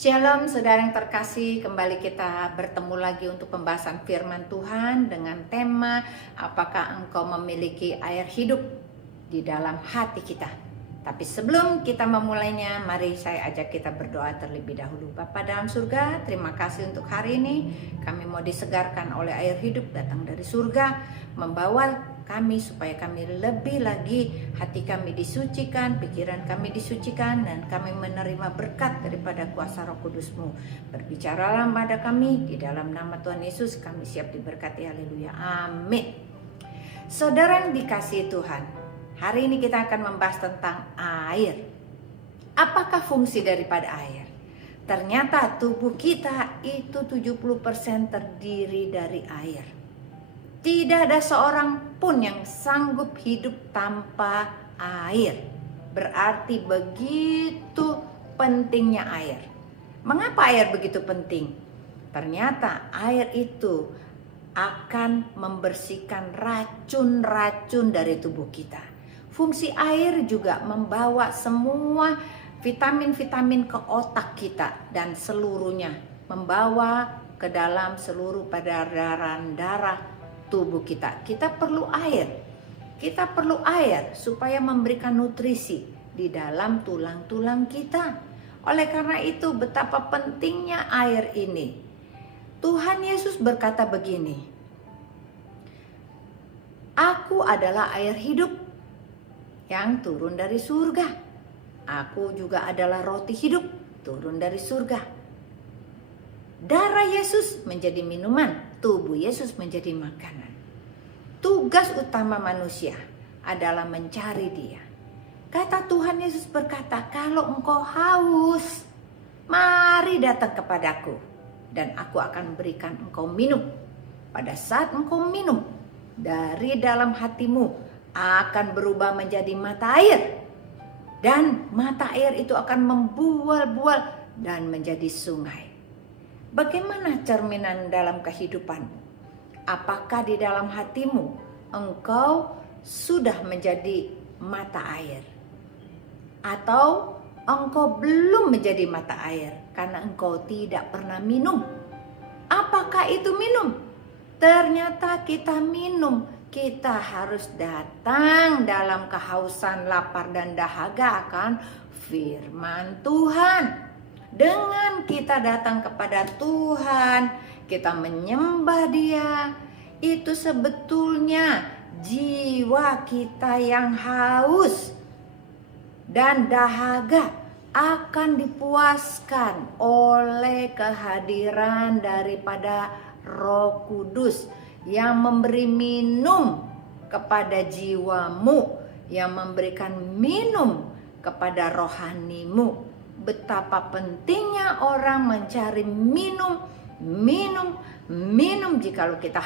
Shalom saudara yang terkasih, kembali kita bertemu lagi untuk pembahasan firman Tuhan dengan tema apakah engkau memiliki air hidup di dalam hati kita. Tapi sebelum kita memulainya, mari saya ajak kita berdoa terlebih dahulu. Bapa dalam surga, terima kasih untuk hari ini. Kami mau disegarkan oleh air hidup datang dari surga, membawa kami supaya kami lebih lagi hati kami disucikan, pikiran kami disucikan, dan kami menerima berkat daripada kuasa Roh Kudus-Mu. Berbicaralah pada kami, di dalam nama Tuhan Yesus kami siap diberkati. Haleluya, amin. Saudara yang dikasihi Tuhan, hari ini kita akan membahas tentang air. Apakah fungsi daripada air? Ternyata tubuh kita itu 70% terdiri dari air. Tidak ada seorang pun yang sanggup hidup tanpa air. Berarti begitu pentingnya air. Mengapa air begitu penting? Ternyata air itu akan membersihkan racun-racun dari tubuh kita. Fungsi air juga membawa semua vitamin-vitamin ke otak kita dan seluruhnya. Membawa ke dalam seluruh peredaran darah tubuh kita. Kita perlu air. Kita perlu air supaya memberikan nutrisi di dalam tulang-tulang kita. Oleh karena itu betapa pentingnya air ini. Tuhan Yesus berkata begini, "Aku adalah air hidup yang turun dari surga. Aku juga adalah roti hidup turun dari surga." Darah Yesus menjadi minuman, tubuh Yesus menjadi makanan. Tugas utama manusia adalah mencari Dia. Kata Tuhan Yesus berkata, "Kalau engkau haus, mari datang kepadaku, dan aku akan berikan engkau minum. Pada saat engkau minum, dari dalam hatimu akan berubah menjadi mata air, dan mata air itu akan membual-bual dan menjadi sungai." Bagaimana cerminan dalam kehidupanmu? Apakah di dalam hatimu engkau sudah menjadi mata air? Atau engkau belum menjadi mata air karena engkau tidak pernah minum? Apakah itu minum? Ternyata kita minum. Kita harus datang dalam kehausan, lapar, dan dahaga akan firman Tuhan. Dengan kita datang kepada Tuhan, kita menyembah Dia, itu sebetulnya jiwa kita yang haus dan dahaga akan dipuaskan oleh kehadiran daripada Roh Kudus yang memberi minum kepada jiwamu, yang memberikan minum kepada rohanimu. Betapa pentingnya orang mencari minum. Jikalau kita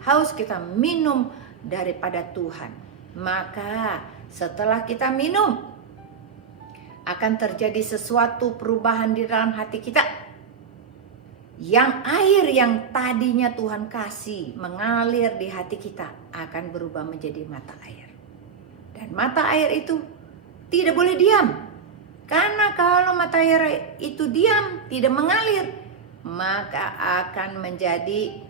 haus kita minum daripada Tuhan. Maka setelah kita minum, akan terjadi sesuatu perubahan di dalam hati kita. Yang air yang tadinya Tuhan kasih mengalir di hati kita akan berubah menjadi mata air. Dan mata air itu tidak boleh diam. Karena kalau mata air itu diam, tidak mengalir, maka akan menjadi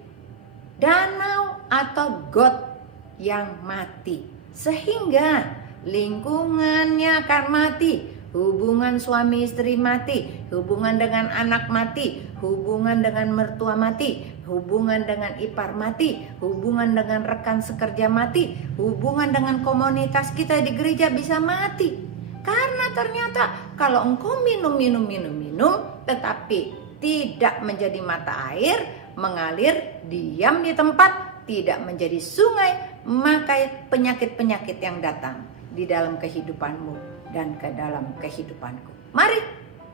danau atau got yang mati. Sehingga lingkungannya akan mati. Hubungan suami istri mati, hubungan dengan anak mati, hubungan dengan mertua mati, hubungan dengan ipar mati, hubungan dengan rekan sekerja mati, hubungan dengan komunitas kita di gereja bisa mati. Karena ternyata kalau engkau minum, tetapi tidak menjadi mata air, mengalir, diam di tempat, tidak menjadi sungai, maka penyakit-penyakit yang datang di dalam kehidupanmu dan ke dalam kehidupanku. Mari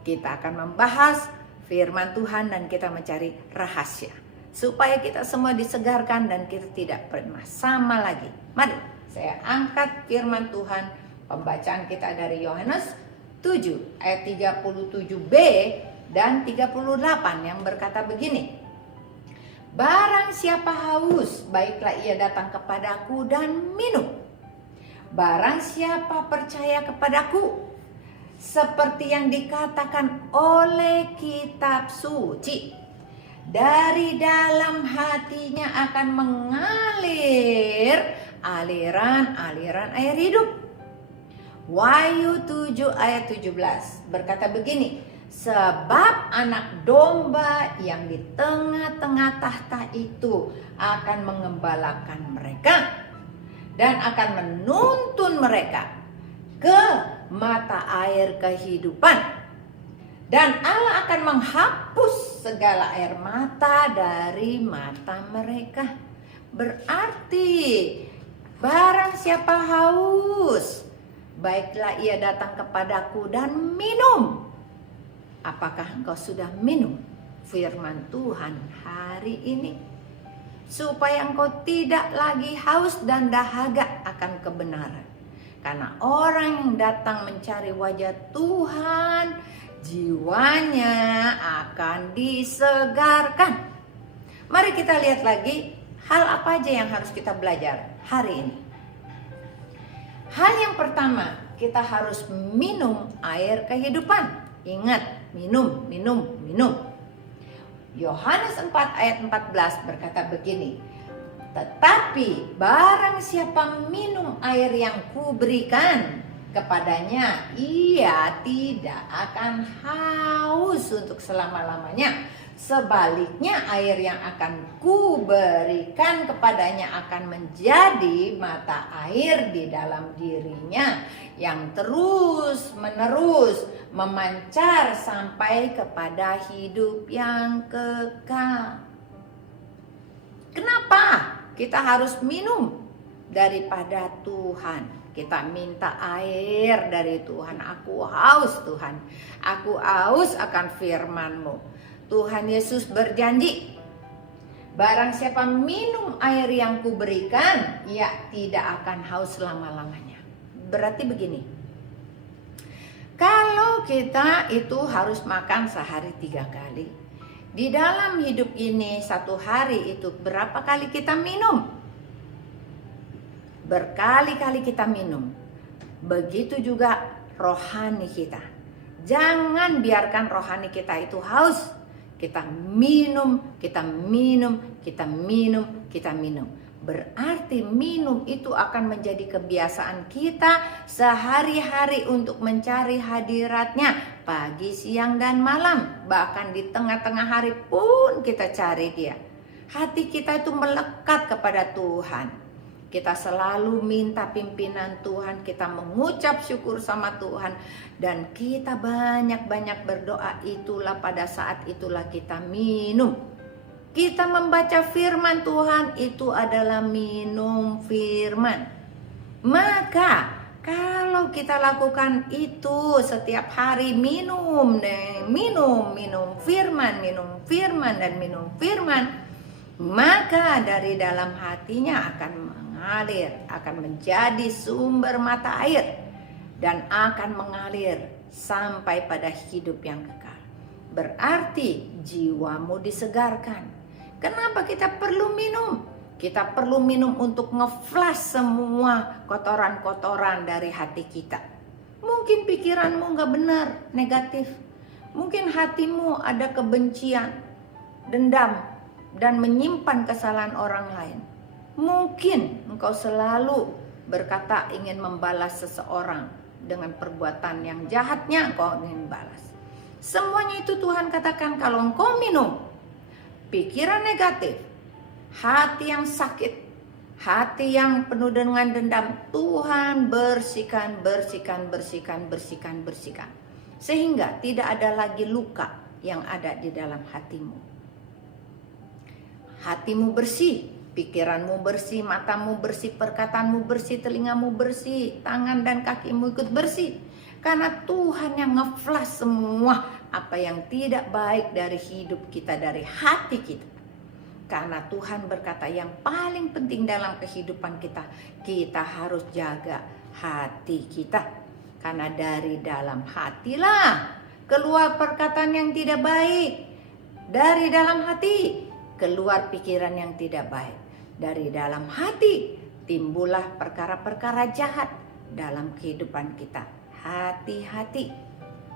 kita akan membahas firman Tuhan dan kita mencari rahasia supaya kita semua disegarkan dan kita tidak pernah sama lagi. Mari saya angkat firman Tuhan. Pembacaan kita dari Yohanes 7 ayat 37b dan 38 yang berkata begini. "Barang siapa haus, baiklah ia datang kepadaku dan minum. Barang siapa percaya kepadaku, seperti yang dikatakan oleh kitab suci. Dari dalam hatinya akan mengalir aliran-aliran air hidup. Wahyu 7 ayat 17 berkata begini, sebab anak domba yang di tengah-tengah tahta itu akan mengembalakan mereka dan akan menuntun mereka ke mata air kehidupan. Dan Allah akan menghapus segala air mata dari mata mereka. Berarti barang siapa haus, baiklah ia datang kepadaku dan minum. Apakah engkau sudah minum firman Tuhan hari ini? Supaya engkau tidak lagi haus dan dahaga akan kebenaran. Karena orang yang datang mencari wajah Tuhan, jiwanya akan disegarkan. Mari kita lihat lagi hal apa aja yang harus kita belajar hari ini. Hal yang pertama, kita harus minum air kehidupan. Ingat, minum. Yohanes 4 ayat 14 berkata begini, tetapi barang siapa minum air yang kuberikan kepadanya, ia tidak akan haus untuk selama-lamanya. Sebaliknya, air yang akan kuberikan kepadanya akan menjadi mata air di dalam dirinya yang terus-menerus memancar sampai kepada hidup yang kekal. Kenapa kita harus minum daripada Tuhan? Kita minta air dari Tuhan. Aku haus Tuhan. Aku haus akan firman-Mu. Tuhan Yesus berjanji, barang siapa minum air yang kuberikan, ia tidak akan haus selama-lamanya. Berarti begini, kalau kita itu harus makan sehari 3 kali, di dalam hidup ini 1 hari itu berapa kali kita minum? Berkali-kali kita minum. Begitu juga rohani kita. Jangan biarkan rohani kita itu haus. Kita minum. Berarti minum itu akan menjadi kebiasaan kita sehari-hari untuk mencari hadiratnya. Pagi, siang, dan malam. Bahkan di tengah-tengah hari pun kita cari dia. Hati kita itu melekat kepada Tuhan. Kita selalu minta pimpinan Tuhan, kita mengucap syukur sama Tuhan, dan kita banyak-banyak berdoa. Itulah pada saat itulah kita minum. Kita membaca firman Tuhan, itu adalah minum firman. Maka kalau kita lakukan itu setiap hari, minum firman, maka dari dalam hatinya akan mengalir, akan menjadi sumber mata air, dan akan mengalir sampai pada hidup yang kekal. Berarti jiwamu disegarkan. Kenapa kita perlu minum? Kita perlu minum untuk ngeflush semua kotoran-kotoran dari hati kita. Mungkin pikiranmu gak benar, negatif. Mungkin hatimu ada kebencian, dendam, dan menyimpan kesalahan orang lain. Mungkin engkau selalu berkata ingin membalas seseorang dengan perbuatan yang jahatnya, engkau ingin balas. Semuanya itu Tuhan katakan, kalau engkau minum pikiran negatif, hati yang sakit, hati yang penuh dengan dendam, Tuhan bersihkan. Sehingga tidak ada lagi luka yang ada di dalam hatimu. Hatimu bersih, pikiranmu bersih, matamu bersih, perkataanmu bersih, telingamu bersih, tangan dan kakimu ikut bersih. Karena Tuhan yang ngeflush semua apa yang tidak baik dari hidup kita, dari hati kita. Karena Tuhan berkata yang paling penting dalam kehidupan kita, kita harus jaga hati kita. Karena dari dalam hatilah keluar perkataan yang tidak baik. Dari dalam hati keluar pikiran yang tidak baik. Dari dalam hati timbullah perkara-perkara jahat dalam kehidupan kita. Hati-hati.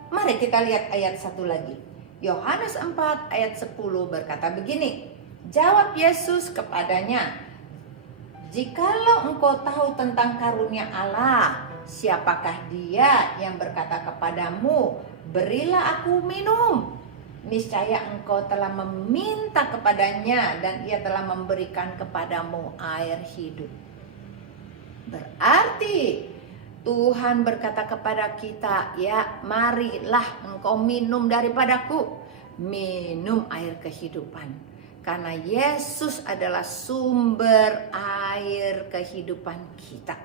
Mari kita lihat ayat 1 lagi. Yohanes 4 ayat 10 berkata begini. Jawab Yesus kepadanya, "Jikalau engkau tahu tentang karunia Allah, siapakah dia yang berkata kepadamu, berilah aku minum? Niscaya engkau telah meminta kepadanya dan ia telah memberikan kepadamu air hidup." Berarti Tuhan berkata kepada kita, ya marilah engkau minum daripadaku, minum air kehidupan. Karena Yesus adalah sumber air kehidupan kita.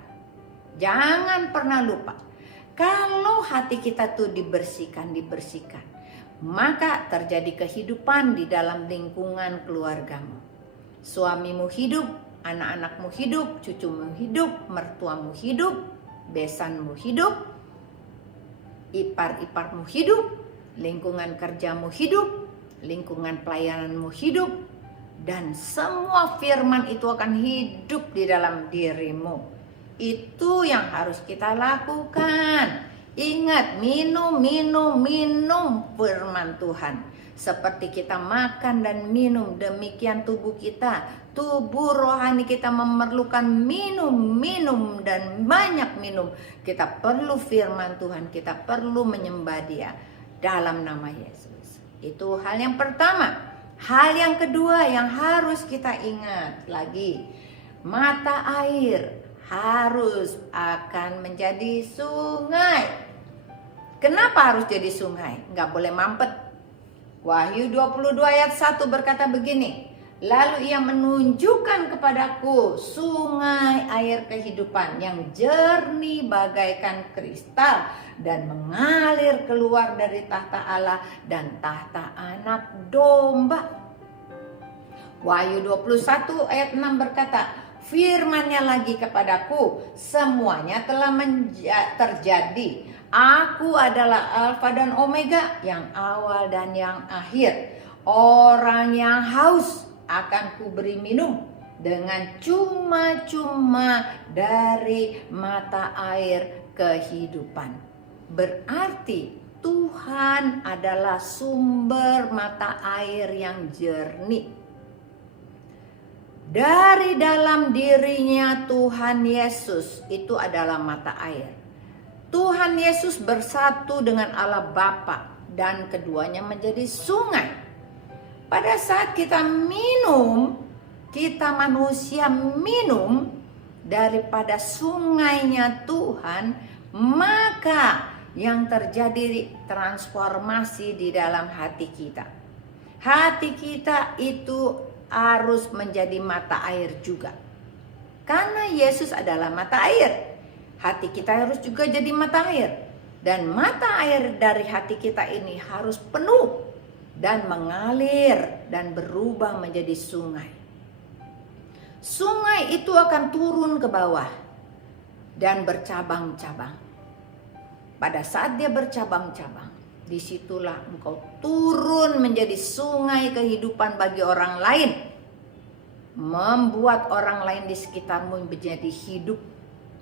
Jangan pernah lupa, kalau hati kita tuh dibersihkan, maka terjadi kehidupan di dalam lingkungan keluargamu. Suamimu hidup, anak-anakmu hidup, cucumu hidup, mertuamu hidup, besanmu hidup, ipar-iparmu hidup, lingkungan kerjamu hidup, lingkungan pelayananmu hidup, dan semua firman itu akan hidup di dalam dirimu. Itu yang harus kita lakukan. Ingat, minum firman Tuhan. Seperti kita makan dan minum, demikian tubuh kita. Tubuh rohani kita memerlukan minum dan banyak minum. Kita perlu firman Tuhan, kita perlu menyembah Dia dalam nama Yesus. Itu hal yang pertama. Hal yang kedua yang harus kita ingat lagi, mata air harus akan menjadi sungai. Kenapa harus jadi sungai? Nggak boleh mampet. Wahyu 22 ayat 1 berkata begini, lalu ia menunjukkan kepadaku sungai air kehidupan yang jernih bagaikan kristal dan mengalir keluar dari tahta Allah dan tahta anak domba. Wahyu 21 ayat 6 berkata, firman-Nya lagi kepadaku, semuanya telah terjadi. Aku adalah Alfa dan Omega, yang awal dan yang akhir. Orang yang haus akan kuberi minum dengan cuma-cuma dari mata air kehidupan. Berarti Tuhan adalah sumber mata air yang jernih. Dari dalam dirinya Tuhan Yesus itu adalah mata air. Tuhan Yesus bersatu dengan Allah Bapa dan keduanya menjadi sungai. Pada saat kita minum, kita manusia minum daripada sungainya Tuhan, maka yang terjadi transformasi di dalam hati kita. Hati kita itu harus menjadi mata air juga. Karena Yesus adalah mata air. Hati kita harus juga jadi mata air. Dan mata air dari hati kita ini harus penuh dan mengalir dan berubah menjadi sungai. Sungai itu akan turun ke bawah dan bercabang-cabang. Pada saat dia bercabang-cabang, disitulah engkau turun menjadi sungai kehidupan bagi orang lain. Membuat orang lain di sekitarmu menjadi hidup.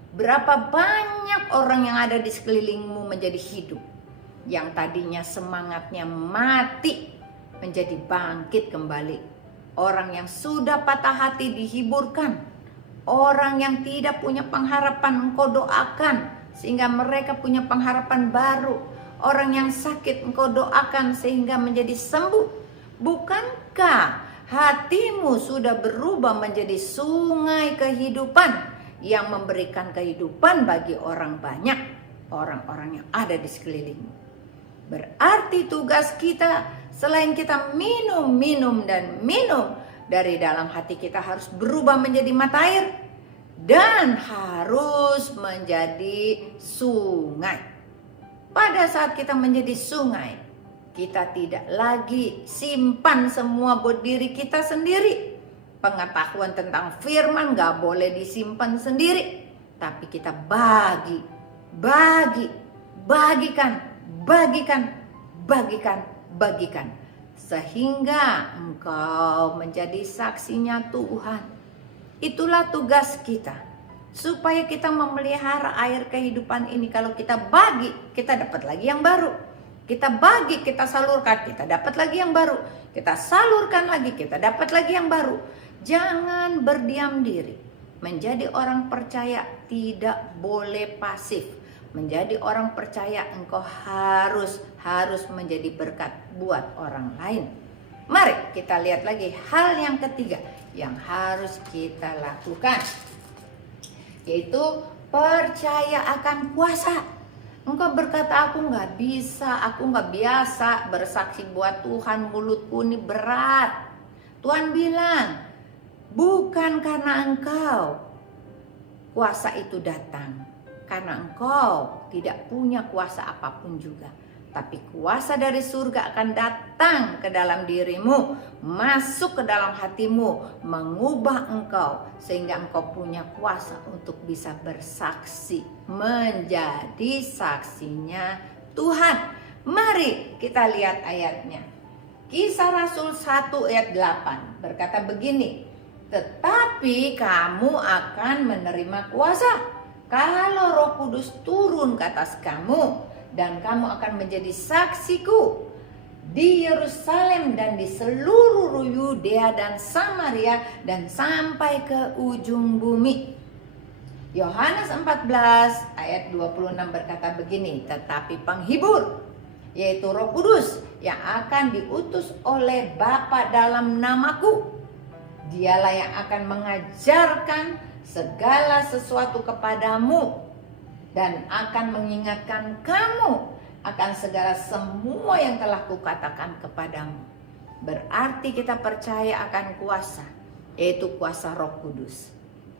Berapa banyak orang yang ada di sekelilingmu menjadi hidup. Yang tadinya semangatnya mati menjadi bangkit kembali. Orang yang sudah patah hati dihiburkan. Orang yang tidak punya pengharapan engkau doakan sehingga mereka punya pengharapan baru. Orang yang sakit engkau doakan sehingga menjadi sembuh. Bukankah hatimu sudah berubah menjadi sungai kehidupan yang memberikan kehidupan bagi orang banyak, orang-orang yang ada di sekelilingmu? Berarti tugas kita selain kita minum dari dalam hati kita harus berubah menjadi mata air dan harus menjadi sungai. Pada saat kita menjadi sungai, kita tidak lagi simpan semua buat diri kita sendiri. Pengetahuan tentang firman gak boleh disimpan sendiri, tapi kita bagikan sehingga engkau menjadi saksinya Tuhan. Itulah tugas kita, supaya kita memelihara air kehidupan ini. Kalau kita bagi, kita dapat lagi yang baru. Kita bagi, kita salurkan, kita dapat lagi yang baru. Kita salurkan lagi, kita dapat lagi yang baru. Jangan berdiam diri. Menjadi orang percaya tidak boleh pasif. Menjadi orang percaya engkau harus menjadi berkat buat orang lain. Mari kita lihat lagi hal yang ketiga yang harus kita lakukan, yaitu percaya akan kuasa. Engkau berkata, aku nggak bisa, aku nggak biasa bersaksi buat Tuhan, mulutku ini berat. Tuhan bilang, bukan karena engkau kuasa itu datang, karena engkau tidak punya kuasa apapun juga. Tapi kuasa dari surga akan datang ke dalam dirimu, masuk ke dalam hatimu, mengubah engkau sehingga engkau punya kuasa untuk bisa bersaksi, menjadi saksinya Tuhan. Mari kita lihat ayatnya. Kisah Rasul 1 ayat 8 berkata begini, tetapi kamu akan menerima kuasa kalau Roh Kudus turun ke atas kamu, dan kamu akan menjadi saksiku di Yerusalem dan di seluruh Yudea dan Samaria dan sampai ke ujung bumi. Yohanes 14 ayat 26 berkata begini, tetapi penghibur, yaitu Roh Kudus yang akan diutus oleh Bapa dalam namaku, dialah yang akan mengajarkan segala sesuatu kepadamu dan akan mengingatkan kamu akan segala semua yang telah kukatakan kepadamu. Berarti kita percaya akan kuasa, yaitu kuasa Roh Kudus,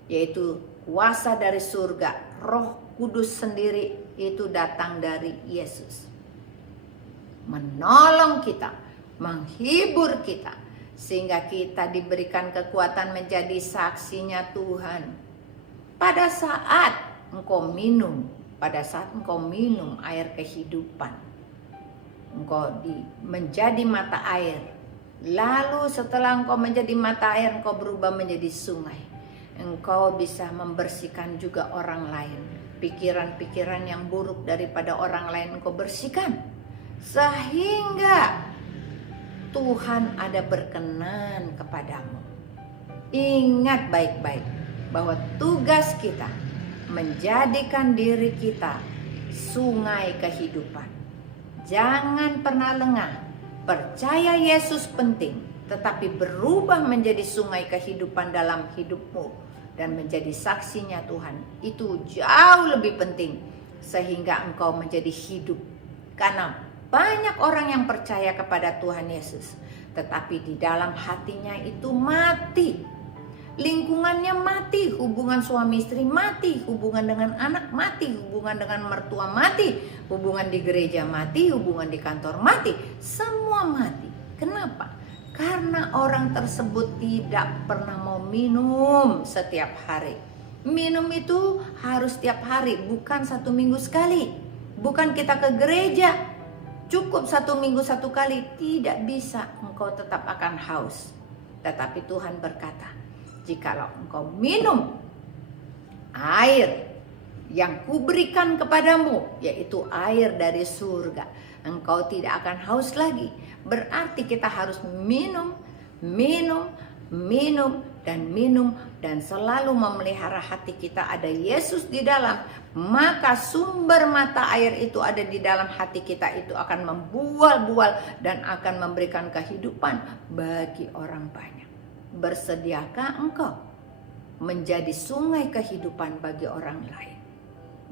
yaitu kuasa dari surga. Roh Kudus sendiri itu datang dari Yesus, menolong kita, menghibur kita, sehingga kita diberikan kekuatan menjadi saksinya Tuhan. Pada saat engkau minum, air kehidupan, engkau menjadi mata air. Lalu setelah engkau menjadi mata air, engkau berubah menjadi sungai. Engkau bisa membersihkan juga orang lain. Pikiran-pikiran yang buruk daripada orang lain engkau bersihkan, sehingga Tuhan ada berkenan kepadamu. Ingat baik-baik bahwa tugas kita menjadikan diri kita sungai kehidupan. Jangan pernah lengah. Percaya Yesus penting, tetapi berubah menjadi sungai kehidupan dalam hidupmu dan menjadi saksinya Tuhan. Itu jauh lebih penting, sehingga engkau menjadi hidup. Karena banyak orang yang percaya kepada Tuhan Yesus, tetapi di dalam hatinya itu mati. Lingkungannya mati, hubungan suami istri mati, hubungan dengan anak mati, hubungan dengan mertua mati, hubungan di gereja mati, hubungan di kantor mati, semua mati. Kenapa? Karena orang tersebut tidak pernah mau minum setiap hari. Minum itu harus setiap hari, bukan 1 minggu sekali. Bukan kita ke gereja cukup 1 minggu 1 kali, tidak bisa, engkau tetap akan haus. Tetapi Tuhan berkata, jikalau engkau minum air yang kuberikan kepadamu, yaitu air dari surga, engkau tidak akan haus lagi. Berarti kita harus minum, dan selalu memelihara hati kita ada Yesus di dalam. Maka sumber mata air itu ada di dalam hati kita, itu akan membual-bual dan akan memberikan kehidupan bagi orang banyak. Bersediakah engkau menjadi sungai kehidupan bagi orang lain?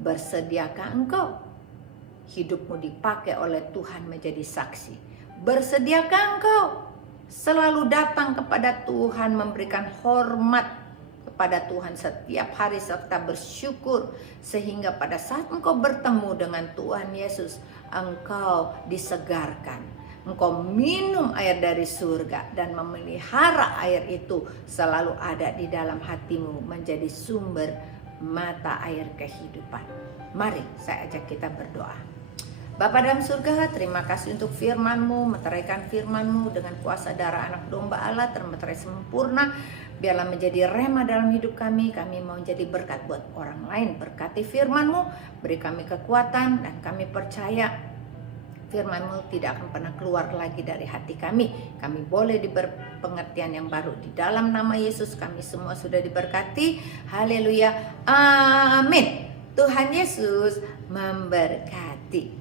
Bersediakah engkau hidupmu dipakai oleh Tuhan menjadi saksi? Bersediakah engkau selalu datang kepada Tuhan, memberikan hormat kepada Tuhan setiap hari serta bersyukur, sehingga pada saat engkau bertemu dengan Tuhan Yesus, engkau disegarkan. Engkau minum air dari surga dan memelihara air itu selalu ada di dalam hatimu menjadi sumber mata air kehidupan. Mari saya ajak kita berdoa. Bapa dalam surga, terima kasih untuk firman-Mu, meteraikan firman-Mu dengan kuasa darah anak domba Allah termeterai sempurna. Biarlah menjadi rema dalam hidup kami mau menjadi berkat buat orang lain. Berkati firman-Mu, beri kami kekuatan, dan kami percaya firman-Mu tidak akan pernah keluar lagi dari hati kami. Kami boleh diberi pengertian yang baru. Di dalam nama Yesus kami semua sudah diberkati. Haleluya. Amin. Tuhan Yesus memberkati.